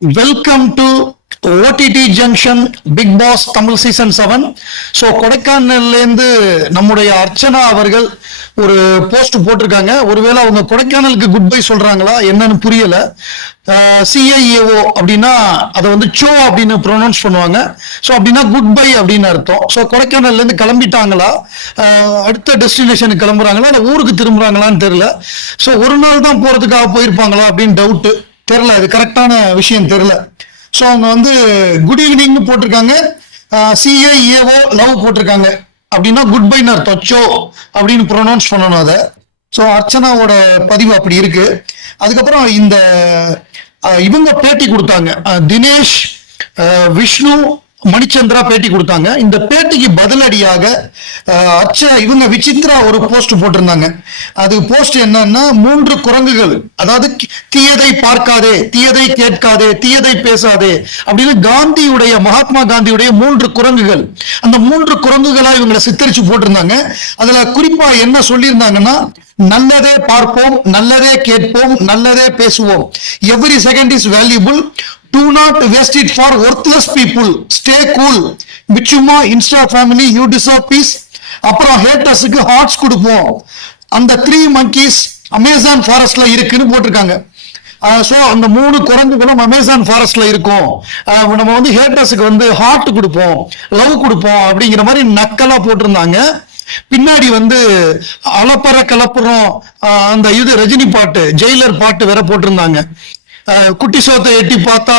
Welcome to OTT junction Bigg Boss Tamil season 7. So கொடைக்கானல்லேருந்து நம்முடைய அர்ச்சனா அவர்கள் ஒரு போஸ்ட் போட்டிருக்காங்க. ஒருவேளை அவங்க கொடைக்கானலுக்கு குட் பை சொல்றாங்களா என்னன்னு புரியல. சிஐஏஓ அப்படின்னா அதை வந்து சோ அப்படின்னு ப்ரொனவுன்ஸ் பண்ணுவாங்க. ஸோ அப்படின்னா குட் பை அப்படின்னு அர்த்தம். ஸோ கொடைக்கானல்லேருந்து கிளம்பிட்டாங்களா, அடுத்த டெஸ்டினேஷனுக்கு கிளம்புறாங்களா, இல்லை ஊருக்கு திரும்புறாங்களான்னு தெரியல. ஸோ ஒரு நாள் தான் போறதுக்காக போயிருப்பாங்களா அப்படின்னு டவுட்டு. தெரியல, இது கரெக்டான விஷயம் தெரியல. ஸோ அவங்க வந்து குட் ஈவினிங்னு போட்டிருக்காங்க, சிஏஏஓ லவ் போட்டிருக்காங்க. அப்படின்னா குட் பைன்னு அர்த்தம், சோ அப்படின்னு ப்ரொனவுன்ஸ் பண்ணணும் அதை. ஸோ அர்ச்சனாவோட பதிவு அப்படி இருக்கு. அதுக்கப்புறம் இந்த இவங்க பேட்டி கொடுத்தாங்க, தினேஷ், விஷ்ணு, மணிச்சந்திரா பேட்டி கொடுத்தாங்க. இந்த பேட்டிக்கு பதிலடியாக இவங்க விசித்ரா ஒரு போஸ்ட் போட்டிருந்தாங்க. அது போஸ்ட் என்னன்னா, 3 குரங்குகள், அதாவது தீயதை பார்க்காதே, தீயதை கேட்காதே, தீயதை பேசாதே அப்படின்னு காந்தியுடைய, மகாத்மா காந்தியுடைய 3 குரங்குகள். அந்த 3 குரங்குகளா இவங்களை சித்தரிச்சு போட்டிருந்தாங்க. அதுல குறிப்பா என்ன சொல்லியிருந்தாங்கன்னா, நல்லதே பார்ப்போம், நல்லதே கேட்போம், நல்லதே பேசுவோம். Every second is valuable. Do not waste it for worthless people. Stay cool. Bichuma, Insta family, you deserve peace. அப்புறம் ஹேட்டர்ஸுக்கு ஹார்ட்ஸ் கொடுப்போம். அந்த 3 monkeys அமேசான் ஃபாரஸ்ட்ல இருக்குன்னு போட்டிருக்காங்க. ஸோ அந்த 3 குரங்குகளும் அமேசான் ஃபாரஸ்ட்ல இருக்கும். நம்ம வந்து ஹேட்டர்ஸுக்கு வந்து ஹார்ட் கொடுப்போம், லவ் கொடுப்போம் அப்படிங்கிற மாதிரி நக்கலா போட்டிருந்தாங்க. பின்னாடி வந்து அலப்பற கலப்புறம் அந்த இது ரஜினி பாட்டு, ஜெயிலர் பாட்டு வேற போட்டிருந்தாங்க. குட்டி சோத்தை எட்டி பார்த்தா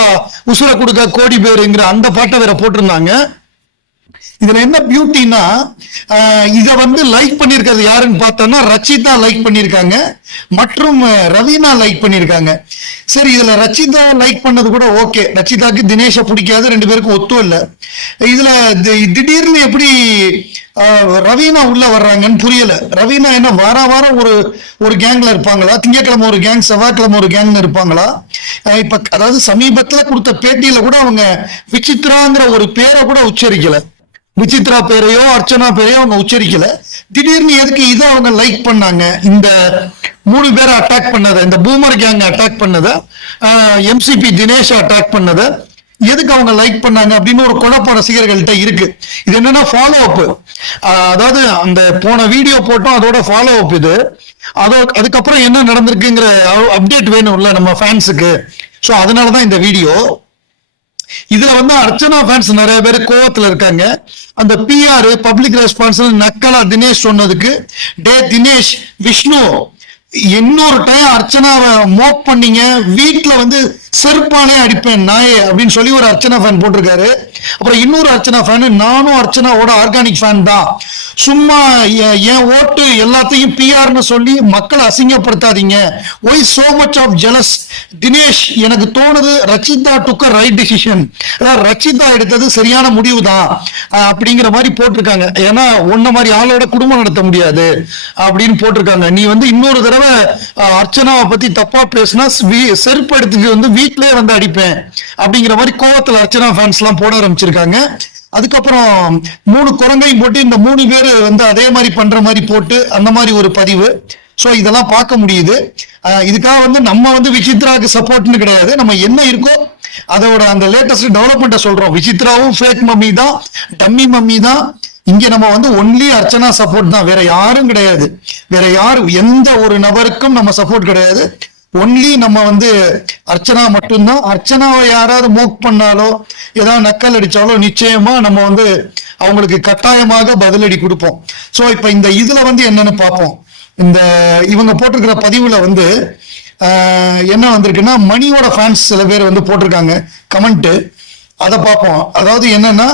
உசுர கொடுக்க கோடி பேருங்கிற அந்த பாட்டை வேற போட்டிருந்தாங்க. இதுல என்ன பியூட்டினா, இத வந்து லைக் பண்ணிருக்கிறது யாருன்னு பார்த்தோம்னா ரச்சிதா லைக் பண்ணிருக்காங்க, மற்றும் ரவீனா லைக் பண்ணிருக்காங்க. சரி, இதுல ரச்சிதா லைக் பண்ணது கூட ஓகே. ரச்சிதாக்கு தினேஷ பிடிக்காது, 2 பேருக்கும் ஒத்தும் இல்லை. இதுல திடீர்னு எப்படி ரவீனா உள்ள வர்றாங்கன்னு புரியல. ரவீனா என்ன வாரம் ஒரு கேங்ல இருப்பாங்களா? திங்கக்கிழமை ஒரு கேங், செவ்வாய்க்கிழமை ஒரு கேங்னு இருப்பாங்களா? இப்ப அதாவது சமீபத்துல கொடுத்த பேட்டியில கூட அவங்க விசித்ராங்கிற ஒரு பேரை கூட உச்சரிக்கல. விசித்ரா பேரையோ அர்ச்சனா பேரையோ அவங்க உச்சரிக்கல. திடீர்னு எதுக்கு இதை அவங்க லைக் பண்ணாங்க? இந்த 3 பேரை அட்டாக் பண்ணத, இந்த பூமர் கேங் அட்டாக் பண்ணத, எம்சிபி தினேஷ் அட்டாக் பண்ணத எதுக்கு அவங்க லைக் பண்ணாங்க அப்படின்னு ஒரு குழப்பம் ரசிகர்கள்ட்ட இருக்கு. இது என்னன்னா ஃபாலோ அப். அதாவது அந்த போன வீடியோ போட்டோம், அதோட ஃபாலோ அப் இது. அதுக்கப்புறம் என்ன நடந்திருக்குங்கிற அப்டேட் வேணும்ல நம்ம ஃபேன்ஸுக்கு. ஸோ அதனாலதான் இந்த வீடியோ. இதுல வந்து அர்ச்சனா ஃபேன்ஸ் நிறைய பேர் கோவத்துல இருக்காங்க. அந்த பிஆர் பப்ளிக் ரெஸ்பான்ஸ் நக்கலா தினேஷ் சொன்னதுக்கு, டே தினேஷ், விஷ்ணு, இன்னொரு டைம் அர்ச்சனாவை மோக் பண்ணீங்க, வீட்டுல வந்து செருப்பானே அடிப்பேன் நாயே அப்படின்னு சொல்லி ஒரு அர்ச்சனா ஃபேன் போட்டிருக்காரு. அப்புறம் இன்னொரு அர்ச்சனா ஃபேன், நானும் அர்ச்சனாவோட ஆர்கானிக் ஃபேன் தான், சும்மா என் ஓட்டு எல்லாத்தையும் பிஆர்னு சொல்லி மக்களை அசிங்கப்படுத்தாதீங்க, why so much of jealous Dinesh, எனக்கு தோணுது Rachitha took right decision, Rachitha எடுத்தது சரியான முடிவு தான் அப்படிங்கிற மாதிரி போட்டிருக்காங்க. ஏன்னா உன்ன மாதிரி ஆளோட குடும்பம் நடத்த முடியாது அப்படின்னு போட்டிருக்காங்க. நீ வந்து இன்னொரு தடவை அர்ச்சனாவை பத்தி தப்பா பேசினா செருப்பு எடுத்துட்டு வந்து வீட்டிலே வந்து அடிப்பேன் அப்படிங்கிற மாதிரி கோவத்துல அர்ச்சனா ஃபேன்ஸ் எல்லாம் போட ஆரம்பிச்சிருக்காங்க. அதுக்கப்புறம் 3 குரங்கையும் போட்டு இந்த 3 பேர் வந்து அதே மாதிரி பண்ற மாதிரி போட்டு அந்த மாதிரி ஒரு பதிவு. ஸோ இதெல்லாம் பார்க்க முடியுது. இதுக்காக வந்து நம்ம வந்து விசித்ராவுக்கு சப்போர்ட்னு கிடையாது, நம்ம என்ன இருக்கோ அதோட அந்த லேட்டஸ்ட் டெவலப்மெண்ட்டை சொல்றோம். விசித்ராவும் ஃபேக் மம்மி தான், டம்மி மம்மி தான். இங்க நம்ம வந்து ஒன்லி அர்ச்சனா சப்போர்ட் தான், வேற யாரும் கிடையாது. வேற யாரும் எந்த ஒரு நபருக்கும் நம்ம சப்போர்ட் கிடையாது. ஒன்லி நம்ம வந்து அர்ச்சனா மட்டும்தான். அர்ச்சனாவை யாராவது மோக் பண்ணாலோ ஏதாவது நக்கல் அடிச்சாலோ நிச்சயமா நம்ம வந்து அவங்களுக்கு கட்டாயமாக பதிலடி கொடுப்போம். ஸோ இப்ப இந்த இதுல வந்து என்னன்னு பார்ப்போம். இந்த இவங்க போட்டிருக்கிற பதிவுல வந்து என்ன வந்திருக்குன்னா, மணியோட ஃபேன்ஸ் சில பேர் வந்து போட்டிருக்காங்க கமெண்ட், அதை பார்ப்போம். அதாவது என்னன்னா,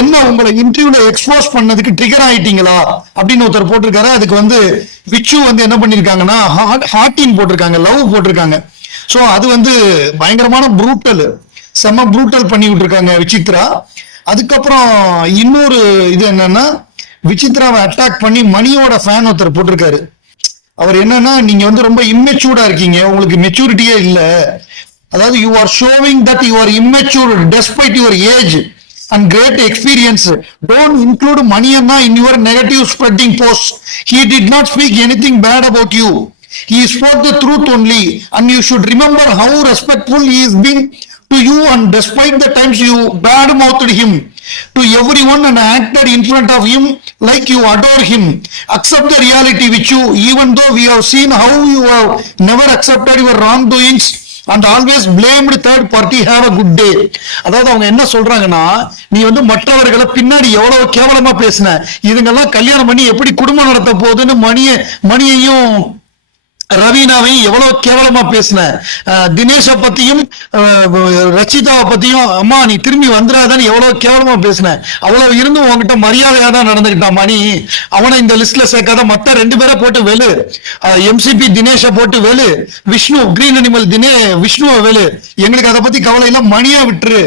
என்ன உங்களை இன்டர்வியூல எக்ஸ்போஸ் பண்ணதுக்கு ட்ரிகர் ஆயிட்டீங்களா அப்படின்னு ஒருத்தர் போட்டிருக்காரு. அதுக்கு வந்து விச்சு வந்து என்ன பண்ணிருக்காங்கன்னா, ஹார்டின் போட்டிருக்காங்க, லவ் போட்டிருக்காங்க. ஸோ அது வந்து பயங்கரமான ப்ரூட்டல், செம்ம ப்ரூட்டல் பண்ணி விட்டுருக்காங்க விசித்ரா. அதுக்கப்புறம் இன்னொரு இது என்னன்னா, விசித்ராவை அட்டாக் பண்ணி மணியோட ஃபேன் ஒருத்தர் போட்டிருக்காரு. அவர் என்னன்னா, நீங்க வந்து ரொம்ப இம்மெச்சூர்டா இருக்கீங்க, உங்களுக்கு மெச்சூரிட்டியே இல்லை, அதாவது you are showing that you are immature despite your age and great experience. Don't include Maniyanna in your negative spreading posts. He did not speak anything bad about you. He spoke the truth only, and you should remember how respectful he is being to you, and despite the times you bad-mouthed him to everyone and acted in front of him like you adore him. Accept the reality which you, even though we have seen how you have never accepted your wrongdoings and always blamed third party. Have a good day. அதாவது அவங்க என்ன சொல்றாங்கன்னா, நீ வந்து மற்றவர்களை பின்னாடி எவ்வளவு கேவலமா பேசின, இதுங்கெல்லாம் கல்யாணம் பண்ணி எப்படி குடும்பம் நடத்த போகுதுன்னு மணியையும் ரவீனாவையும் எவ்வளவு கேவலமா பேசின, தினேஷை பத்தியும் ரச்சிதாவை பத்தியும் அம்மா நீ திரும்பி வந்துடாதான்னு எவ்வளவு கேவலமா பேசின. அவ்வளவு இருந்தும் உங்ககிட்ட மரியாதையா தான் நடந்துகிட்டான் மணி. அவனை இந்த லிஸ்ட்ல சேர்க்காத, மத்த 2 பேரை போட்டு வெளு, எம்சிபி தினேஷை போட்டு வெளு, விஷ்ணு கிரீன் அனிமல் விஷ்ணுவை வெளு, எங்களுக்கு அதை பத்தி கவலை இல்ல, மணியா விட்டுரு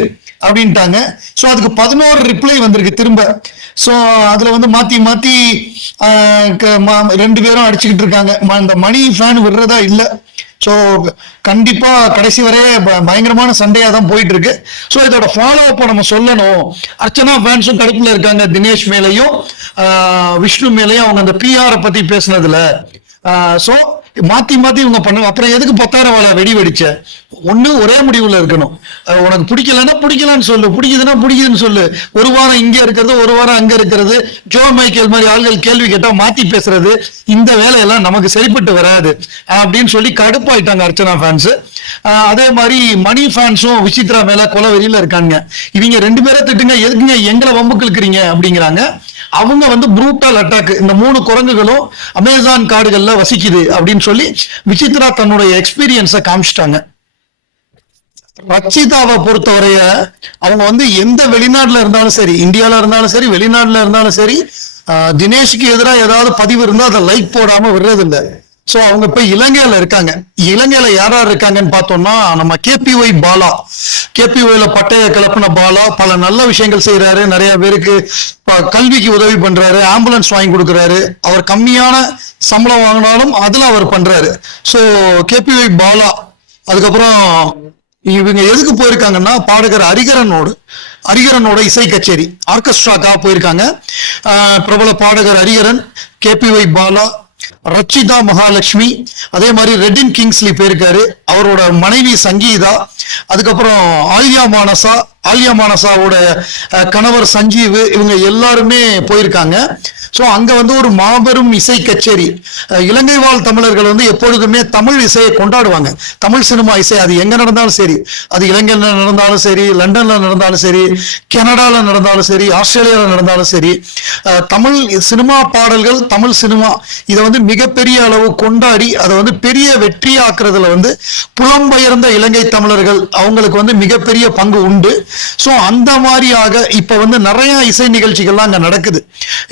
அப்படின்ட்டாங்க. ஸோ அதுக்கு 11 ரிப்ளை வந்திருக்கு திரும்ப. ஸோ அதுல வந்து மாத்தி 2 பேரும் அடிச்சுக்கிட்டு இருக்காங்க. இந்த மணி ஃபேன் விடுறதா இல்லை. ஸோ கண்டிப்பா கடைசி வரையே பயங்கரமான சண்டையா தான் போயிட்டு இருக்கு. ஸோ இதோட ஃபாலோ அப்ப நம்ம சொல்லணும். அர்ச்சனா ஃபேன்ஸும் கடுப்புல இருக்காங்க தினேஷ் மேலையும் விஷ்ணு மேலையும், அவங்க அந்த பிஆரை பத்தி பேசினதுல. ஸோ மாத்தி இவங்க பண்ணுங்க. அப்புறம் எதுக்கு 10,000 வெடி வெடிச்ச? ஒண்ணு ஒரே முடிவுல இருக்கணும். உனக்கு பிடிக்கலன்னா பிடிக்கலான்னு சொல்லு, பிடிக்குதுன்னா பிடிக்குதுன்னு சொல்லு. ஒரு வாரம் இங்க இருக்கிறது, ஒரு வாரம் அங்க இருக்கிறது, ஜோ மைக்கேல் மாதிரி ஆள்கள் கேள்வி கேட்டா மாத்தி பேசுறது, இந்த வேலையெல்லாம் நமக்கு சரிப்பட்டு வராது அப்படின்னு சொல்லி கடுப்பாயிட்டாங்க அர்ச்சனா ஃபேன்ஸ். அதே மாதிரி மணி ஃபேன்ஸும் விசித்ரா மேல கொலவெறியில இருக்காங்க. இவங்க 2 பேரை திட்டுங்க, எதுக்குங்க எங்களை வம்புக்கு இருக்கிறீங்க அப்படிங்கிறாங்க. அவங்க வந்து ப்ரூட்டல் அட்டாக், இந்த 3 குரங்குகளும் அமேசான் காடுகள்ல வசிக்குது அப்படின்னு சொல்லி விசித்ரா தன்னுடைய எக்ஸ்பீரியன்ஸை காமிச்சிட்டாங்க. ரச்சிதாவை பொறுத்தவரைய அவங்க வந்து எந்த வெளிநாட்டுல இருந்தாலும் சரி, இந்தியால இருந்தாலும் சரி, வெளிநாட்டுல இருந்தாலும் சரி, தினேஷுக்கு எதிராக ஏதாவது பதிவு இருந்தா அதை லைக் போடாம விடுறது இல்லை. சோ அவங்க இப்ப இலங்கையில இருக்காங்க. இலங்கையில யார் இருக்காங்கன்னு பார்த்தோம்னா, நம்ம கேபிஒய் பாலா, கேபிஒய்ல பட்டைய கிளப்பின பாலா பல நல்ல விஷயங்கள் செய்யறாரு. நிறைய பேருக்கு கல்விக்கு உதவி பண்றாரு, ஆம்புலன்ஸ் வாங்கி கொடுக்கறாரு. அவர் கம்மியான சம்பளம் வாங்கினாலும் அதுல அவர் பண்றாரு. So KPY Bala. அதுக்கப்புறம் இவங்க எதுக்கு போயிருக்காங்கன்னா, பாடகர் ஹரிகரனோட இசை கச்சேரி ஆர்கெஸ்ட்ராக்காக போயிருக்காங்க. பிரபல பாடகர் ஹரிகரன், கேபிஒய் பாலா, ரச்சிதா மகாலட்சுமி, அதே மாதிரி ரெட்டின் கிங்ஸ்லி போயிருக்காரு, அவரோட மனைவி சங்கீதா, அதுக்கப்புறம் ஆலியா மானசாவோட கணவர் சஞ்சீவ், இவங்க எல்லாருமே போயிருக்காங்க. ஸோ அங்க வந்து ஒரு மாபெரும் இசை கச்சேரி. இலங்கை வாழ் தமிழர்கள் வந்து எப்பொழுதுமே தமிழ் இசையை கொண்டாடுவாங்க. தமிழ் சினிமா இசை அது எங்க நடந்தாலும் சரி, அது இலங்கையில நடந்தாலும் சரி, லண்டன்ல நடந்தாலும் சரி, கனடால நடந்தாலும் சரி, ஆஸ்திரேலியால நடந்தாலும் சரி, தமிழ் சினிமா பாடல்கள், தமிழ் சினிமா இதை வந்து மிகப்பெரிய அளவு கொண்டாடி அதை வந்து பெரிய வெற்றியாக்குறதுல வந்து புலம்பெயர்ந்த இலங்கை தமிழர்கள் அவங்களுக்கு வந்து மிகப்பெரிய பங்கு உண்டு. ஸோ அந்த மாதிரியாக இப்ப வந்து நிறைய இசை நிகழ்ச்சிகள்லாம் அங்க நடக்குது.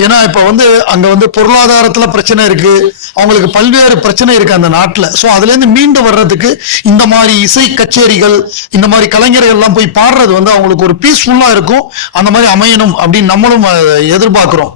ஏன்னா இப்ப வந்து அங்க வந்து பொருளாதாரத்துல பிரச்சனை இருக்கு, அவங்களுக்கு பல்வேறு பிரச்சனை இருக்கு அந்த நாட்டுல. சோ அதுல இருந்து மீண்டு வர்றதுக்கு இந்த மாதிரி இசை கச்சேரிகள், இந்த மாதிரி கலைஞர்கள் எல்லாம் போய் பாடுறது வந்து அவங்களுக்கு ஒரு பீஸ்ஃபுல்லா இருக்கும். அந்த மாதிரி அமையணும் அப்படின்னு நம்மளும் எதிர்பார்க்கிறோம்.